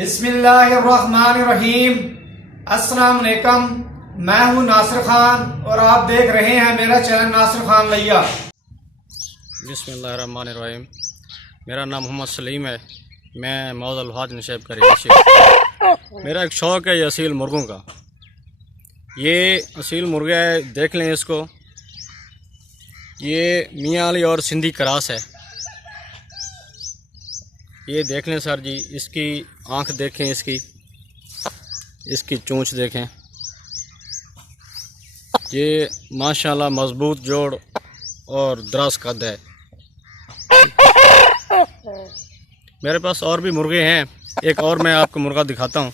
बिस्मिल्लाहिर्रहमानिर्रहीम। अस्सलाम वालेकुम। मैं हूं नासिर खान और आप देख रहे हैं मेरा चैनल नासिर खान लैया। बिस्मिल्लाहिर्रहमानिर्रहीम। मेरा नाम मोहम्मद सलीम है। मैं मौज़ नशेब का रहायशी। मेरा एक शौक़ है ये असील मुर्गों का। ये असील मुर्गा है, देख लें इसको। ये मियाँ अली और सिंधी क्रॉस है। ये देख लें सर जी, इसकी आँख देखें, इसकी चोंच देखें। ये माशाल्लाह मज़बूत जोड़ और दराज कद है। मेरे पास और भी मुर्गे हैं। एक और मैं आपको मुर्गा दिखाता हूँ।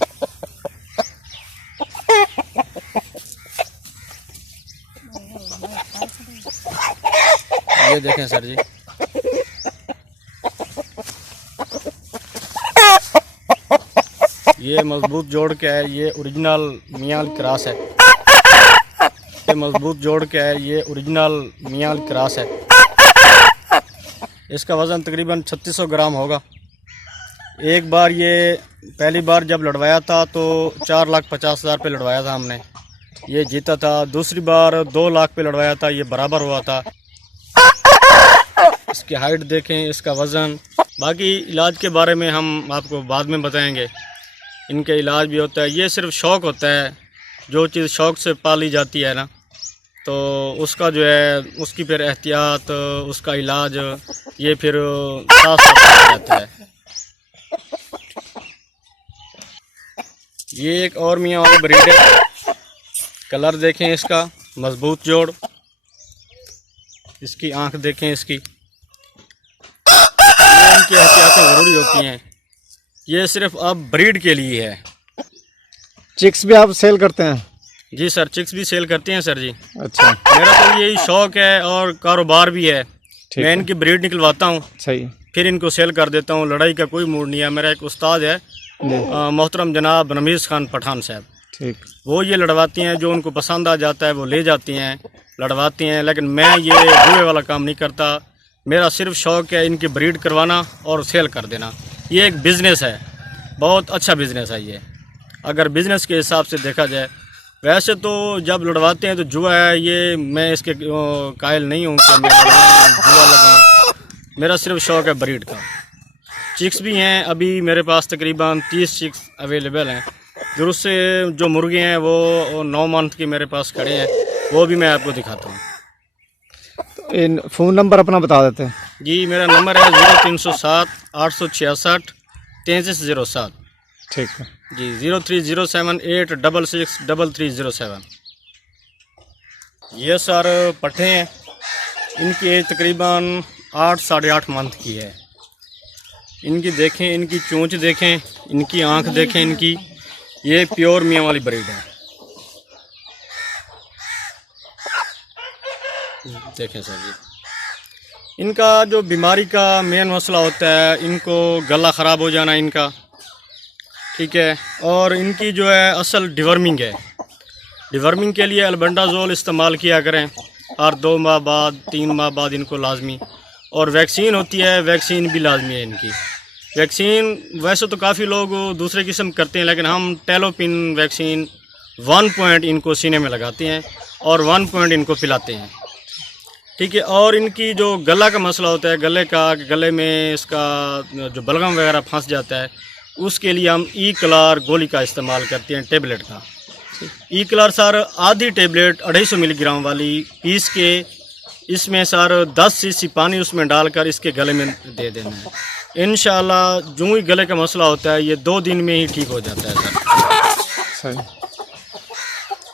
ये देखें सर जी, ये मजबूत जोड़ क्या है। ये ओरिजिनल मियाँ अली क्रॉस है। ये मजबूत जोड़ क्या है। ये ओरिजिनल मियाँ अली क्रॉस है। इसका वज़न तकरीबन 3600 ग्राम होगा। एक बार ये पहली बार जब लड़वाया था तो 4,50,000 पे लड़वाया था हमने, ये जीता था। दूसरी बार 2 लाख पे लड़वाया था, ये बराबर हुआ था। इसकी हाइट देखें, इसका वज़न। बाकी इलाज के बारे में हम आपको बाद में बताएंगे। इनके इलाज भी होता है। ये सिर्फ शौक़ होता है। जो चीज़ शौक़ से पाली जाती है ना, तो उसका जो है उसकी फिर एहतियात, उसका इलाज, ये फिर साफ साफ रहता है। ये एक और मियाँ वाली ब्रीड है। कलर देखें इसका, मजबूत जोड़। इसकी आंख देखें, इसकी इनकी एहतियातें ज़रूरी होती हैं। ये सिर्फ अब ब्रीड के लिए है। चिक्स भी आप सेल करते हैं? जी सर, चिक्स भी सेल करते हैं सर जी। अच्छा, मेरा तो यही शौक़ है और कारोबार भी है। मैं इनकी ब्रीड निकलवाता हूँ, सही, फिर इनको सेल कर देता हूँ। लड़ाई का कोई मूड नहीं है। मेरा एक उस्ताद है, मोहतरम जनाब नमीज़ खान पठान साहब, ठीक, वो ये लड़वाती हैं। जो उनको पसंद आ जाता है वो ले जाती हैं, लड़वाती हैं। लेकिन मैं ये जुए वाला काम नहीं करता। मेरा सिर्फ शौक़ है इनकी ब्रीड करवाना और सेल कर देना। ये एक बिज़नेस है, बहुत अच्छा बिज़नेस है ये, अगर बिज़नेस के हिसाब से देखा जाए। वैसे तो जब लड़वाते हैं तो जुआ है, ये मैं इसके कायल नहीं हूँ कि मैं जुआ लगाऊँ। मेरा सिर्फ शौक़ है ब्रीड का। चिक्स भी हैं अभी मेरे पास, तकरीबन 30 चिक्स अवेलेबल हैं। जो उससे जो मुर्गे हैं वो 9 मंथ के मेरे पास खड़े हैं, वो भी मैं आपको दिखाता हूँ। तो इन फ़ोन नंबर अपना बता देते हैं। जी, मेरा नंबर है 0307 866 3307। ठीक है जी, 030786633307। ये सर पट्ठे हैं। इनकी एज तकरीबन 8 साढ़े 8 मंथ की है। इनकी देखें, इनकी चोंच देखें, इनकी आंख देखें इनकी। ये प्योर मियाँ वाली ब्रीड है। देखें सर जी, इनका जो बीमारी का मेन मसला होता है, इनको गला ख़राब हो जाना इनका, ठीक है। और इनकी जो है असल डिवर्मिंग है। डिवर्मिंग के लिए अल्बेंडाजोल इस्तेमाल किया करें हर 2 माह बाद, 3 माह बाद इनको लाजमी। और वैक्सीन होती है, वैक्सीन भी लाजमी है इनकी। वैक्सीन वैसे तो काफ़ी लोग दूसरे किस्म करते हैं, लेकिन हम टेलोपिन वैक्सीन 1 पॉइंट इनको सीने में लगाते हैं और 1 पॉइंट इनको पिलाते हैं, ठीक है। और इनकी जो गला का मसला होता है, गले में इसका जो बलगम वगैरह फंस जाता है, उसके लिए हम ई-क्लार गोली का इस्तेमाल करते हैं, टेबलेट का। ई-क्लार सर आधी टेबलेट 250 मिलीग्राम वाली पीस के, इसमें सर 10 सीसी पानी उसमें डालकर इसके गले में दे देना है। इंशाल्लाह जो ही गले का मसला होता है ये 2 दिन में ही ठीक हो जाता है सर। सही।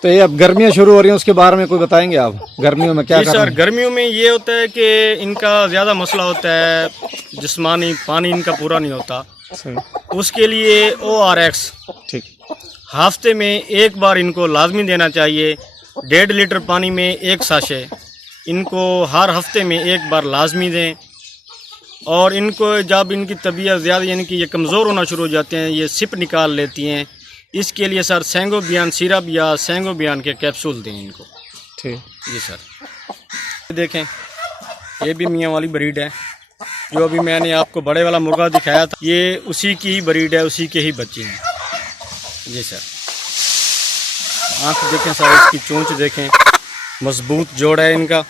तो ये अब गर्मियाँ शुरू हो रही हैं, उसके बारे में कोई बताएंगे आप? गर्मियों में क्या सर, गर्मियों में ये होता है कि इनका ज़्यादा मसला होता है, जिस्मानी पानी इनका पूरा नहीं होता। उसके लिए ORX, ठीक, हफ्ते में एक बार इनको लाजमी देना चाहिए। 1.5 लीटर पानी में 1 साशे इनको हर हफ्ते में एक बार लाजमी दें। और इनको जब इनकी तबीयत ज़्यादा यानी कि ये कमज़ोर होना शुरू हो जाते हैं, ये सिप निकाल लेती हैं, इसके लिए सर सेंगोबियान सिरप या सेंगोबियान के कैप्सूल दें इनको, ठीक। जी सर। देखें, ये भी मियाँ वाली ब्रीड है। जो अभी मैंने आपको बड़े वाला मुर्गा दिखाया था, ये उसी की ही ब्रीड है, उसी के ही बच्चे हैं। जी सर, आँख देखें सर, इसकी चोंच देखें, मजबूत जोड़ है इनका।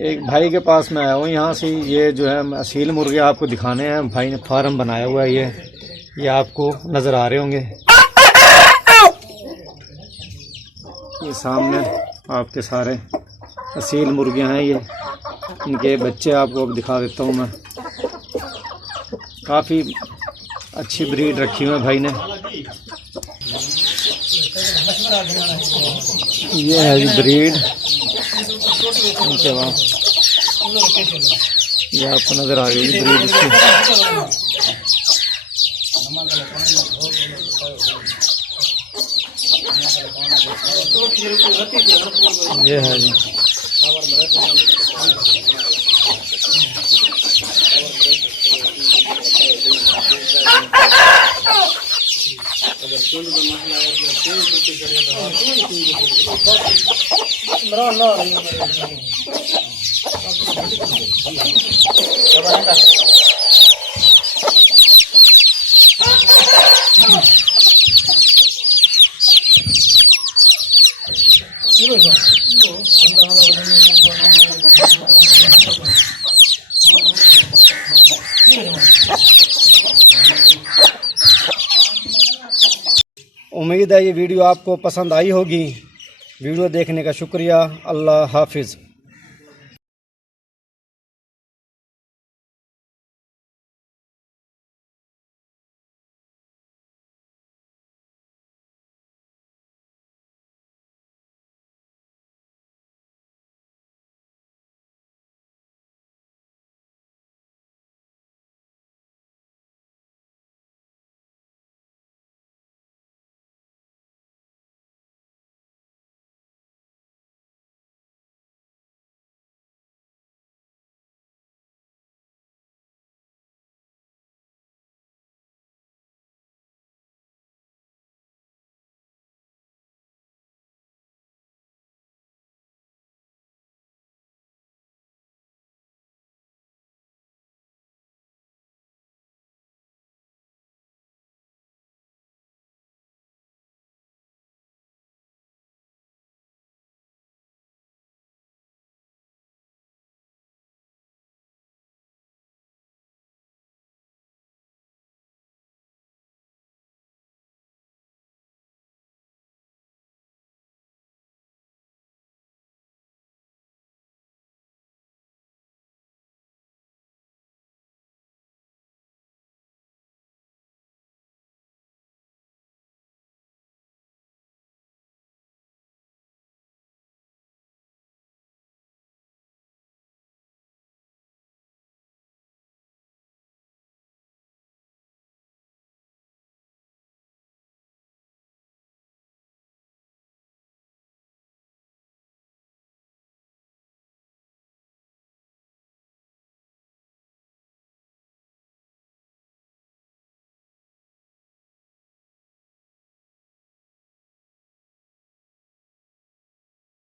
एक भाई के पास मैं आया हूँ, यहाँ से ये जो है असील मुर्गे आपको दिखाने हैं। भाई ने फार्म बनाया हुआ है, ये आपको नज़र आ रहे होंगे। ये सामने आपके सारे असील मुर्गियाँ हैं, ये इनके बच्चे आपको अब दिखा देता हूँ मैं। काफ़ी अच्छी ब्रीड रखी हुई है भाई ने। ये है जी ब्रीड, इनके बाद ये आपको नज़र आ रही है ब्रीड इसकी। ये है जी, उम्मीद है ये वीडियो आपको पसंद आई होगी। वीडियो देखने का शुक्रिया। अल्लाह हाफिज़।